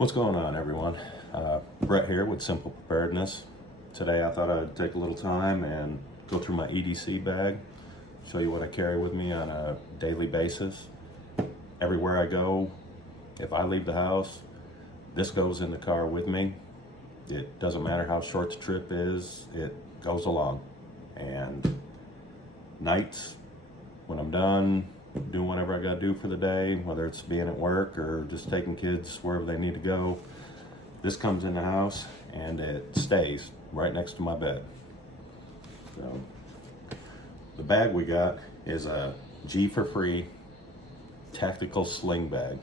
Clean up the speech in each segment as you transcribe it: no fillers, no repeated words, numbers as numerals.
What's going on, everyone? Brett here with Simple Preparedness. Today I thought I'd take a little time and go through my EDC bag, show you what I carry with me on a daily basis. Everywhere I go, if I leave the house, this goes in the car with me. It doesn't matter how short the trip is, it goes along. And nights, when I'm done doing whatever I gotta do for the day, whether it's being at work or just taking kids wherever they need to go, this comes in the house and it stays right next to my bed. So the bag we got is a G for free tactical sling bag.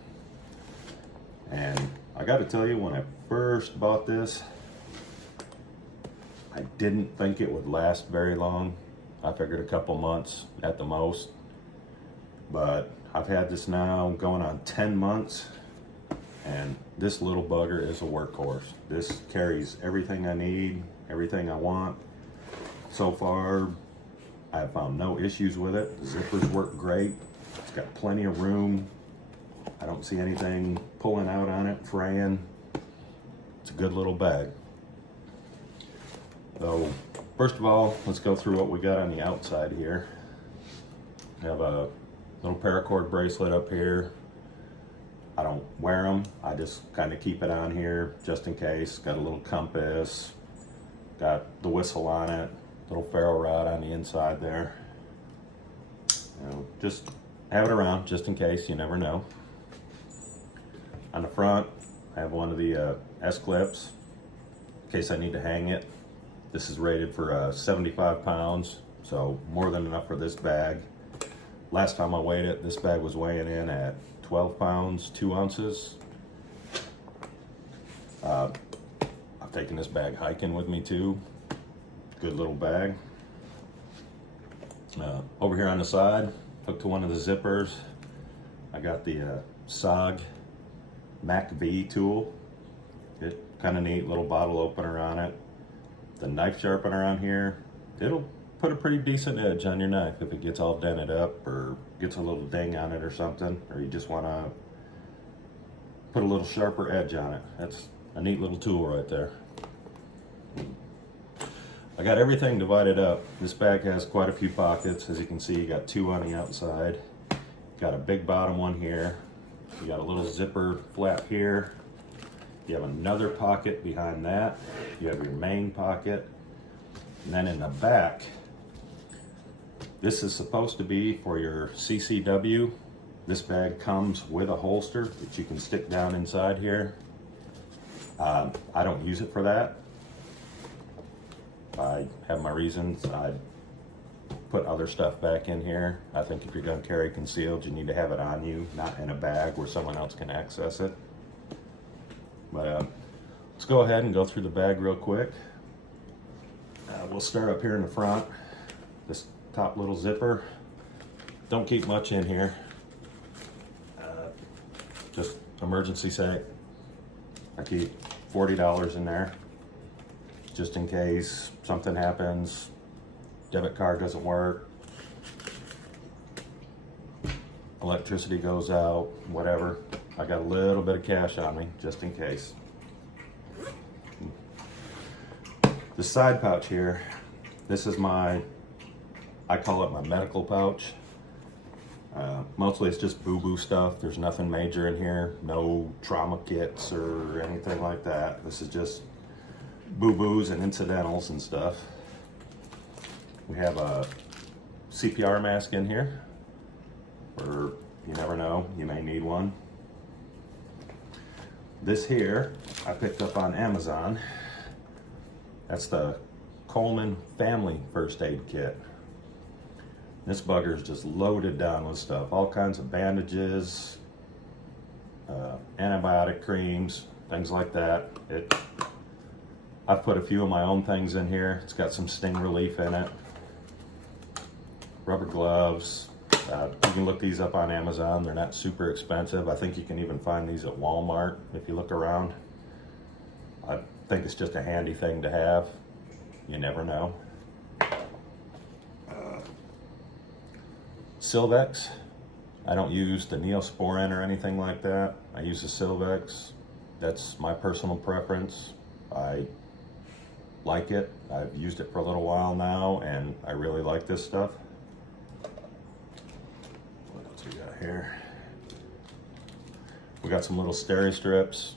And I gotta tell you, when I first bought this, I didn't think it would last very long. I figured a couple months at the most. But I've had this now going on 10 months, and this little bugger is a workhorse. This carries everything I need, everything I want. So far, I've found no issues with it. The zippers work great. It's got plenty of room. I don't see anything pulling out on it, fraying. It's a good little bag. So, first of all, let's go through what we got on the outside here. We have a little paracord bracelet up here. I don't wear them. I just kind of keep it on here just in case. Got a little compass. Got the whistle on it. Little ferro rod on the inside there. You know, just have it around just in case. You never know. On the front, I have one of the S-clips in case I need to hang it. This is rated for 75 pounds, so more than enough for this bag. Last time I weighed it, this bag was weighing in at 12 pounds, 2 ounces. I've taken this bag hiking with me too. Good little bag. Over here on the side, hooked to one of the zippers, I got the SOG Mac V tool. It kind of neat, little bottle opener on it. The knife sharpener on here, it'll put a pretty decent edge on your knife if it gets all dented up or gets a little ding on it or something, or you just want to put a little sharper edge on it. That's a neat little tool right there. I got everything divided up. This bag has quite a few pockets. As you can see, you got 2 on the outside. Got a big bottom one here. You got a little zipper flap here. You have another pocket behind that. You have your main pocket. And then in the back, this is supposed to be for your CCW. This bag comes with a holster that you can stick down inside here. I don't use it for that. I have my reasons. I put other stuff back in here. I think if you're going to carry concealed, you need to have it on you, not in a bag where someone else can access it. But let's go ahead and go through the bag real quick. We'll start up here in the front. This top little zipper. Don't keep much in here. Just emergency sake. I keep $40 in there, just in case something happens, debit card doesn't work, electricity goes out, whatever. I got a little bit of cash on me, just in case. The side pouch here, this is I call it my medical pouch. Mostly it's just boo-boo stuff. There's nothing major in here. No trauma kits or anything like that. This is just boo-boos and incidentals and stuff. We have a CPR mask in here, or you never know, you may need one. This here, I picked up on Amazon. That's the Coleman Family First Aid Kit. This bugger is just loaded down with stuff. All kinds of bandages, antibiotic creams, things like that. I've put a few of my own things in here. It's got some sting relief in it. Rubber gloves. You can look these up on Amazon. They're not super expensive. I think you can even find these at Walmart if you look around. I think it's just a handy thing to have. You never know. Silvex. I don't use the Neosporin or anything like that. I use the Silvex. That's my personal preference. I like it. I've used it for a little while now, and I really like this stuff. What else we got here? We got some little steri strips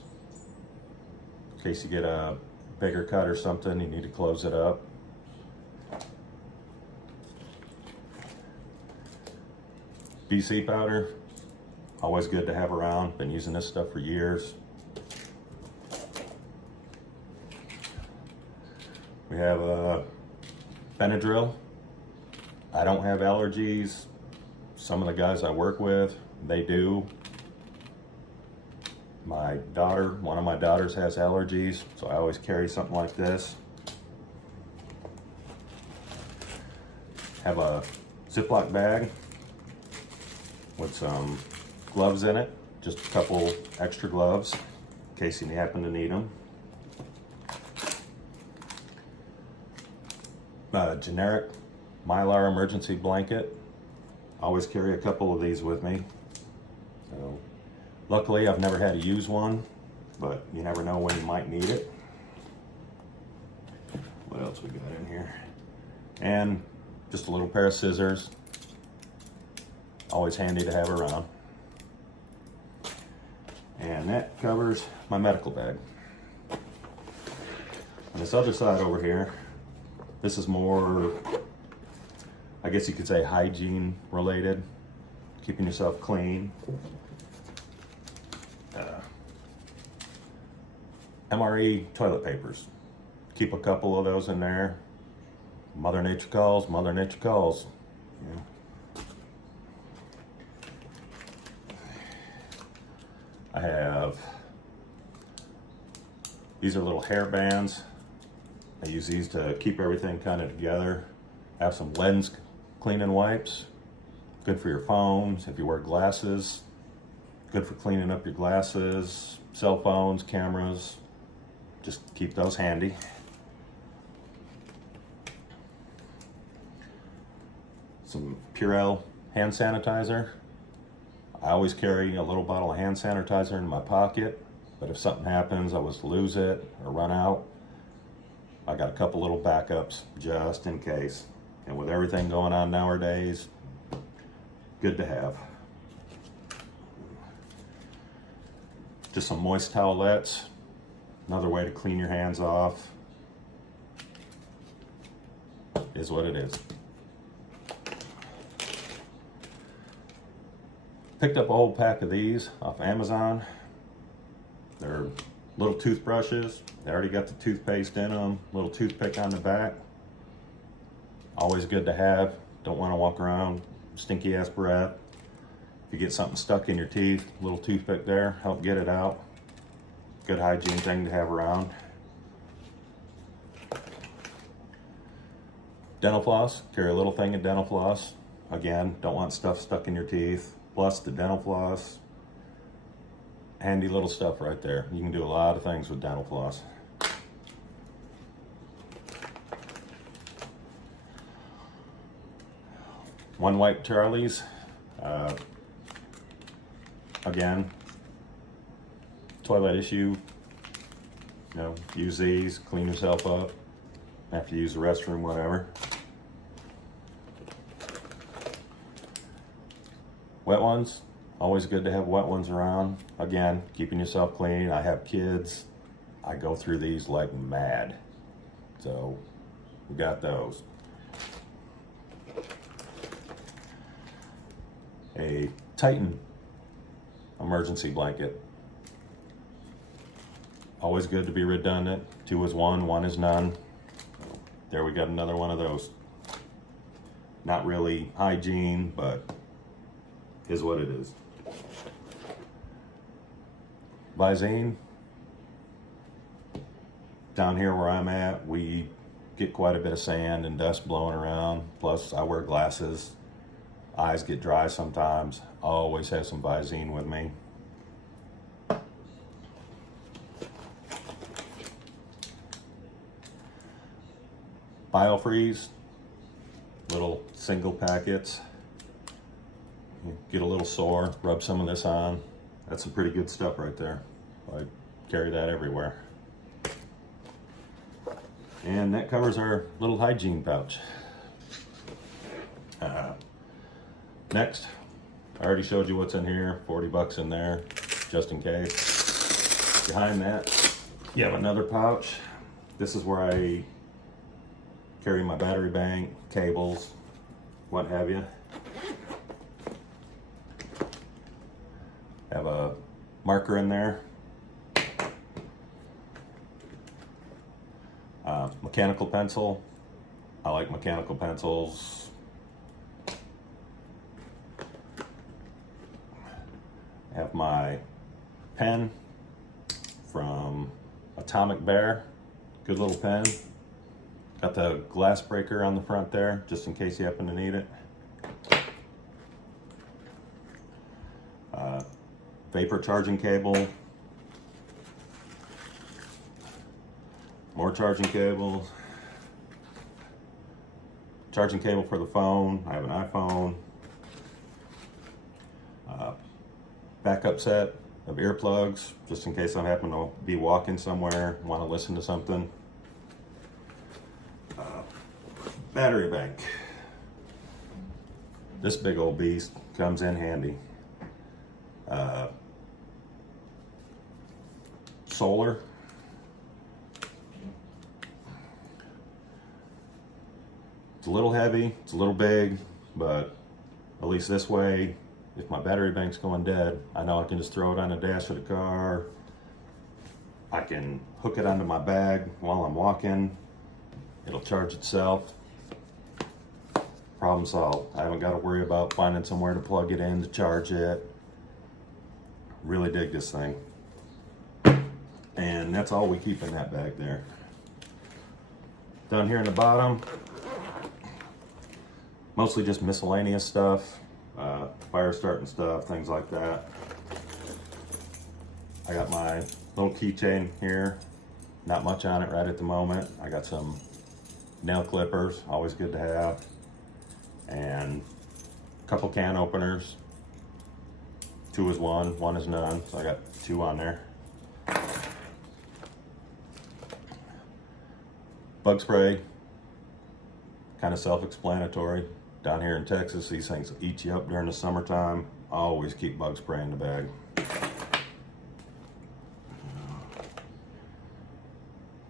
in case you get a bigger cut or something, you need to close it up. BC powder, always good to have around. Been using this stuff for years. We have a Benadryl. I don't have allergies. Some of the guys I work with, they do. My daughter, one of my daughters has allergies, so I always carry something like this. Have a Ziploc bag with some gloves in it, just a couple extra gloves in case you happen to need them. A generic Mylar emergency blanket. Always carry a couple of these with me. So, luckily, I've never had to use one, but you never know when you might need it. What else we got in here? And just a little pair of scissors. Always handy to have around. And that covers my medical bag. On this other side over here, this is more, I guess you could say, hygiene related. Keeping yourself clean. MRE toilet papers. Keep a couple of those in there. Mother Nature calls, Mother Nature calls. Yeah. I have, these are little hair bands. I use these to keep everything kind of together. I have some lens cleaning wipes. Good for your phones, if you wear glasses. Good for cleaning up your glasses, cell phones, cameras. Just keep those handy. Some Purell hand sanitizer. I always carry a little bottle of hand sanitizer in my pocket, but if something happens, I was to lose it or run out, I got a couple little backups just in case. And with everything going on nowadays, good to have. Just some moist towelettes. Another way to clean your hands off. Is what it is. Picked up a whole pack of these off Amazon. They're little toothbrushes. They already got the toothpaste in them. Little toothpick on the back. Always good to have. Don't want to walk around stinky ass breath. If you get something stuck in your teeth, little toothpick there, help get it out. Good hygiene thing to have around. Dental floss, carry a little thing of dental floss. Again, don't want stuff stuck in your teeth. Plus the dental floss, handy little stuff right there. You can do a lot of things with dental floss. One Wipe Charlie's. Again, toilet issue, use these, clean yourself up after you use the restroom, whatever. Wet ones, always good to have wet ones around. Again, keeping yourself clean. I have kids. I go through these like mad. So, we got those. A Titan emergency blanket. Always good to be redundant. 2 is 1, 1 is none. There we got another one of those. Not really hygiene, but is what it is. Visine. Down here where I'm at, we get quite a bit of sand and dust blowing around. Plus, I wear glasses. Eyes get dry sometimes. I always have some Visine with me. Biofreeze, little single packets. You get a little sore, rub some of this on. That's some pretty good stuff right there. I carry that everywhere. And that covers our little hygiene pouch. Next, I already showed you what's in here, 40 bucks in there, just in case. Behind that, you have another pouch. This is where I carry my battery bank, cables, what have you. Have a marker in there. Mechanical pencil. I like mechanical pencils. I have my pen from Atomic Bear. Good little pen. Got the glass breaker on the front there, just in case you happen to need it. Vapor charging cable. More charging cables. Charging cable for the phone. I have an iPhone. Backup set of earplugs, just in case I happen to be walking somewhere, want to listen to something. Battery bank. This big old beast comes in handy. Solar. It's a little heavy, it's a little big, but at least this way, if my battery bank's going dead, I know I can just throw it on the dash of the car. I can hook it onto my bag while I'm walking. It'll charge itself. Problem solved. I haven't got to worry about finding somewhere to plug it in to charge it. Really dig this thing. And that's all we keep in that bag there. Down here in the bottom, mostly just miscellaneous stuff, fire starting stuff, things like that. I got my little keychain here. Not much on it right at the moment. I got some nail clippers, always good to have. And a couple can openers. 2 is 1, 1 is none, so I got 2 on there. Bug spray, kind of self-explanatory. Down here in Texas, these things eat you up during the summertime. I always keep bug spray in the bag.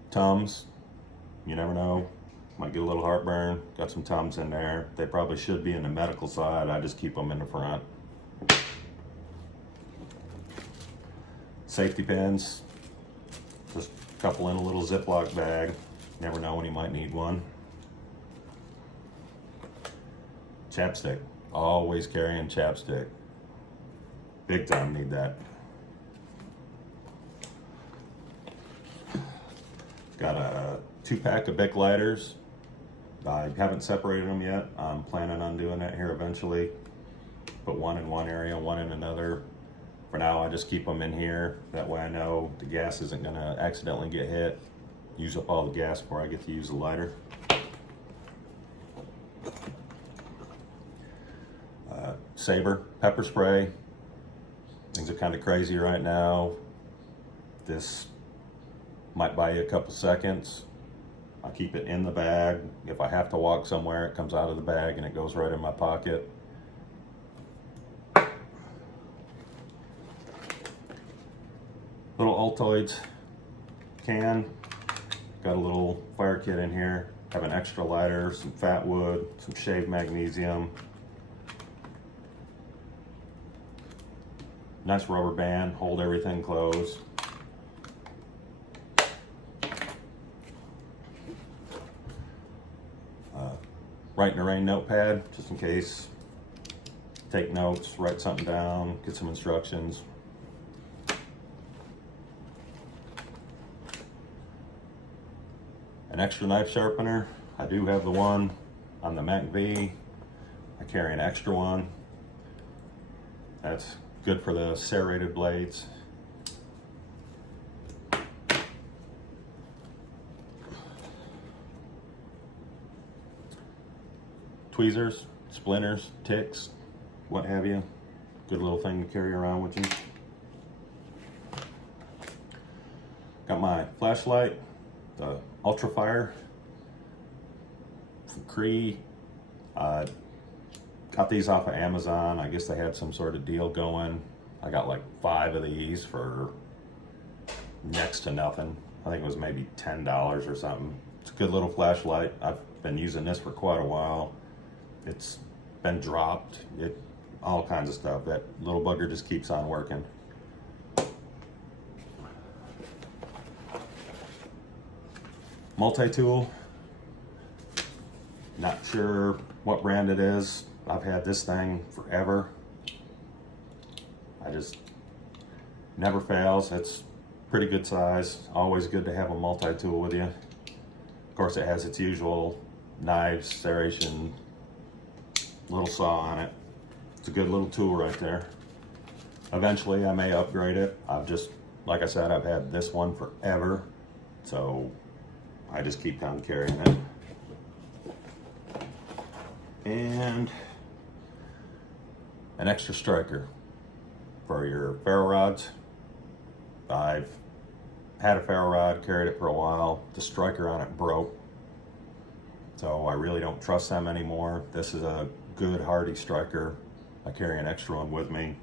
Tums, you never know, might get a little heartburn. Got some Tums in there. They probably should be in the medical side. I just keep them in the front. Safety pins, just a couple in a little Ziploc bag. Never know when you might need one. Chapstick, always carrying chapstick. Big time need that. Got a 2-pack of Bic lighters. I haven't separated them yet. I'm planning on doing that here eventually. Put one in one area, one in another. For now, I just keep them in here. That way I know the gas isn't gonna accidentally get hit. Use up all the gas before I get to use the lighter. Saber, pepper spray. Things are kind of crazy right now. This might buy you a couple seconds. I keep it in the bag. If I have to walk somewhere, it comes out of the bag and it goes right in my pocket. Little Altoids can. Got a little fire kit in here. Have an extra lighter, some fat wood, some shaved magnesium. Nice rubber band, hold everything closed. Write in the rain notepad, just in case. Take notes, write something down, get some instructions. An extra knife sharpener. I do have the one on the Mac V. I carry an extra one. That's good for the serrated blades. Tweezers, splinters, ticks, what have you. Good little thing to carry around with you. my flashlight, the Ultra Fire from Cree. Got these off of Amazon. I guess they had some sort of deal going. I got like 5 of these for next to nothing. I think it was maybe $10 or something. It's a good little flashlight. I've been using this for quite a while. It's been dropped, all kinds of stuff. That little bugger just keeps on working. Multi-tool. Not sure what brand it is. I've had this thing forever. I just never fails. It's pretty good size. Always good to have a multi-tool with you. Of course, it has its usual knives, serration, little saw on it. It's a good little tool right there. Eventually, I may upgrade it. Like I said, I've had this one forever, so I just keep on carrying it. And an extra striker for your ferro rods. I've had a ferro rod, carried it for a while. The striker on it broke, so I really don't trust them anymore. This is a good hardy striker. I carry an extra one with me.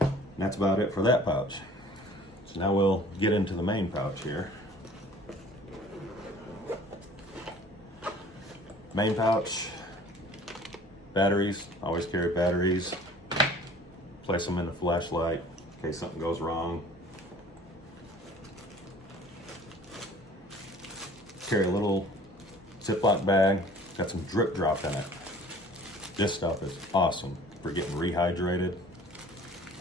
And that's about it for that pouch. So now we'll get into the main pouch here. Main pouch, batteries. Always carry batteries. Place them in the flashlight in case something goes wrong. Carry a little Ziploc bag. Got some drip drop in it. This stuff is awesome for getting rehydrated.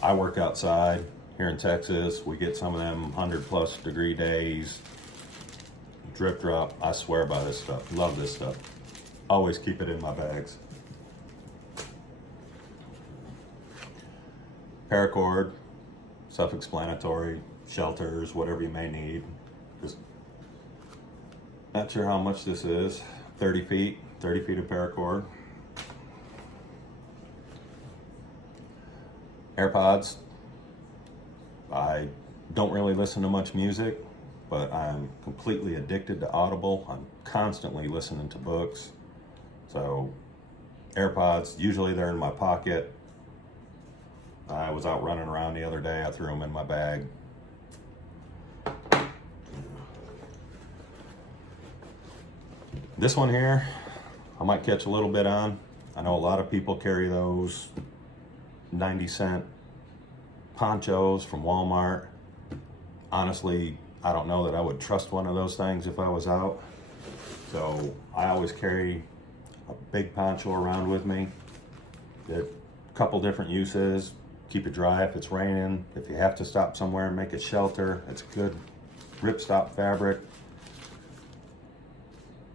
I work outside here in Texas. We get some of them 100+ degree days. Drip drop, I swear by this stuff. Love this stuff. Always keep it in my bags. Paracord, self-explanatory, shelters, whatever you may need. Just not sure how much this is. 30 feet of paracord. AirPods. I don't really listen to much music, but I'm completely addicted to Audible. I'm constantly listening to books. So AirPods, usually they're in my pocket. I was out running around the other day. I threw them in my bag. This one here, I might catch a little bit on. I know a lot of people carry those 90-cent ponchos from Walmart. Honestly, I don't know that I would trust one of those things if I was out. So I always carry a big poncho around with me. A couple different uses. Keep it dry if it's raining. If you have to stop somewhere and make a shelter, it's a good ripstop fabric.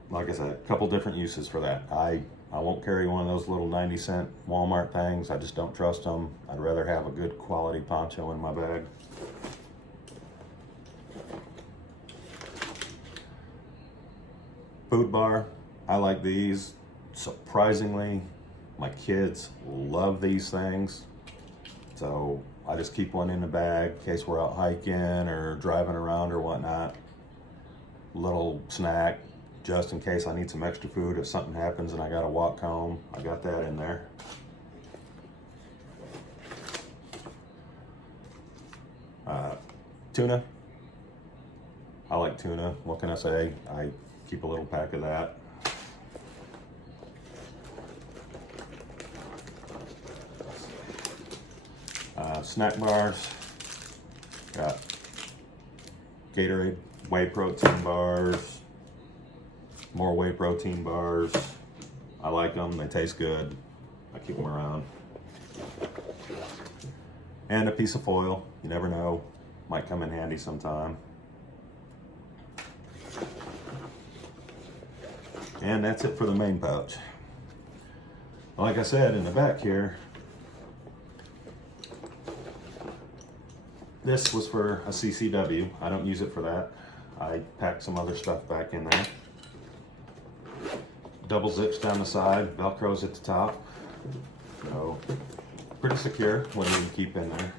Like I said, a couple different uses for that. I won't carry one of those little 90-cent Walmart things. I just don't trust them. I'd rather have a good quality poncho in my bag. Food bar, I like these. Surprisingly, my kids love these things. So I just keep one in the bag in case we're out hiking or driving around or whatnot. Little snack, just in case I need some extra food if something happens and I gotta walk home. I got that in there. Tuna. I like tuna. What can I say? I keep a little pack of that. Snack bars. Got Gatorade whey protein bars. More whey protein bars. I like them. They taste good. I keep them around. And a piece of foil. You never know. Might come in handy sometime. And that's it for the main pouch. Like I said, in the back here, this was for a CCW. I don't use it for that. I packed some other stuff back in there. Double zips down the side, Velcros at the top. So, pretty secure what you can keep in there.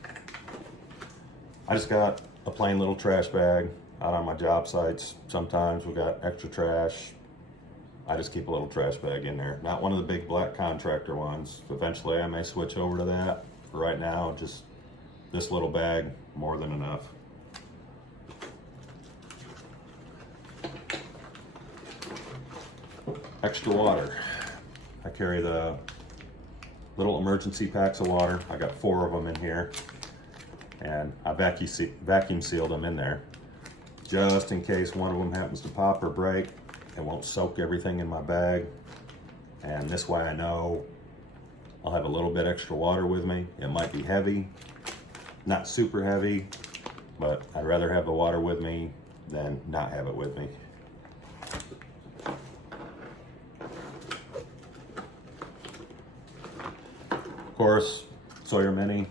I just got a plain little trash bag out on my job sites. Sometimes we got extra trash. I just keep a little trash bag in there. Not one of the big black contractor ones. Eventually I may switch over to that. For right now, just this little bag, more than enough. Extra water. I carry the little emergency packs of water. I got 4 of them in here. And I vacuum sealed them in there. Just in case one of them happens to pop or break, it won't soak everything in my bag. And this way I know I'll have a little bit extra water with me. It might be heavy, not super heavy, but I'd rather have the water with me than not have it with me. Of course, Sawyer Mini.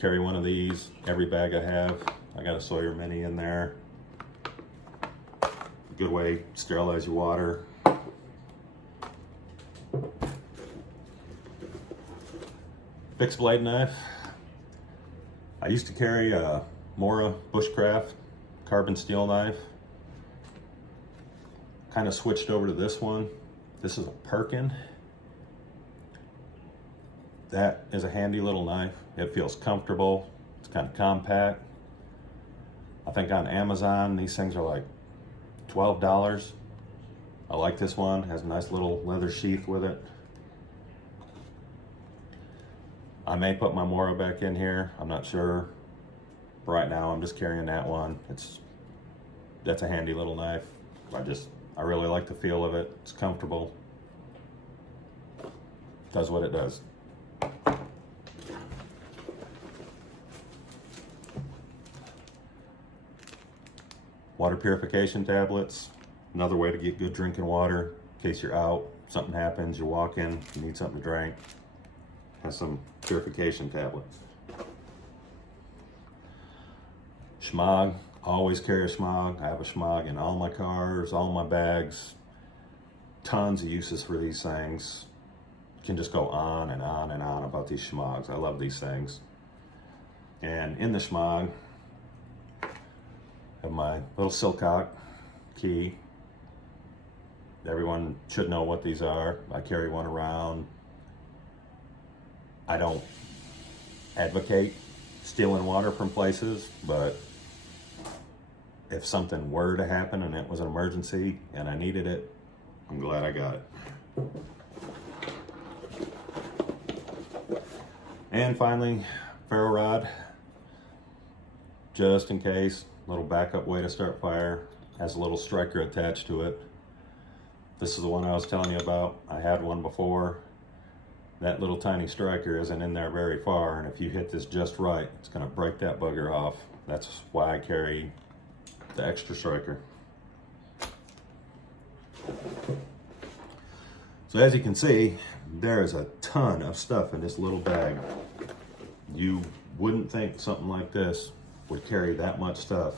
Carry one of these every bag I have. I got a Sawyer Mini in there. Good way to sterilize your water. Fixed blade knife. I used to carry a Mora Bushcraft carbon steel knife. Kind of switched over to this one. This is a Perkin. That is a handy little knife. It feels comfortable. It's kind of compact. I think on Amazon, these things are like $12. I like this one. It has a nice little leather sheath with it. I may put my Mora back in here. I'm not sure. Right now, I'm just carrying that one. That's a handy little knife. I really like the feel of it. It's comfortable. Does what it does. Water purification tablets, another way to get good drinking water in case you're out, something happens, you're walking, you need something to drink. Has some purification tablets. Schmog, always carry a Schmog. I have a Schmog in all my cars, all my bags. Tons of uses for these things. Can just go on and on and on about these Schmogs. I love these things. And in the Schmog, I have my little Silcock key. Everyone should know what these are. I carry one around. I don't advocate stealing water from places, but if something were to happen and it was an emergency and I needed it, I'm glad I got it. And finally, ferro rod, just in case, little backup way to start fire. Has a little striker attached to it. This is the one I was telling you about. I had one before. That little tiny striker isn't in there very far, and if you hit this just right, it's gonna break that bugger off. That's why I carry the extra striker. So as you can see, there is a ton of stuff in this little bag. You wouldn't think something like this would carry that much stuff,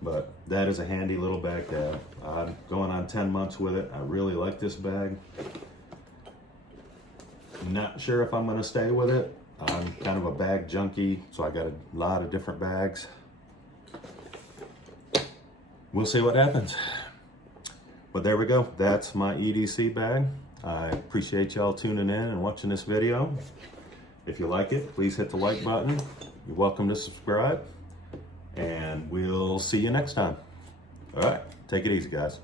but that is a handy little bag to have. I'm going on 10 months with it. I really like this bag. Not sure if I'm going to stay with it. I'm kind of a bag junkie, so I got a lot of different bags. We'll see what happens. But there we go. That's my EDC bag. I appreciate y'all tuning in and watching this video. If you like it, please hit the like button. You're welcome to subscribe, and we'll see you next time. All right, take it easy, guys.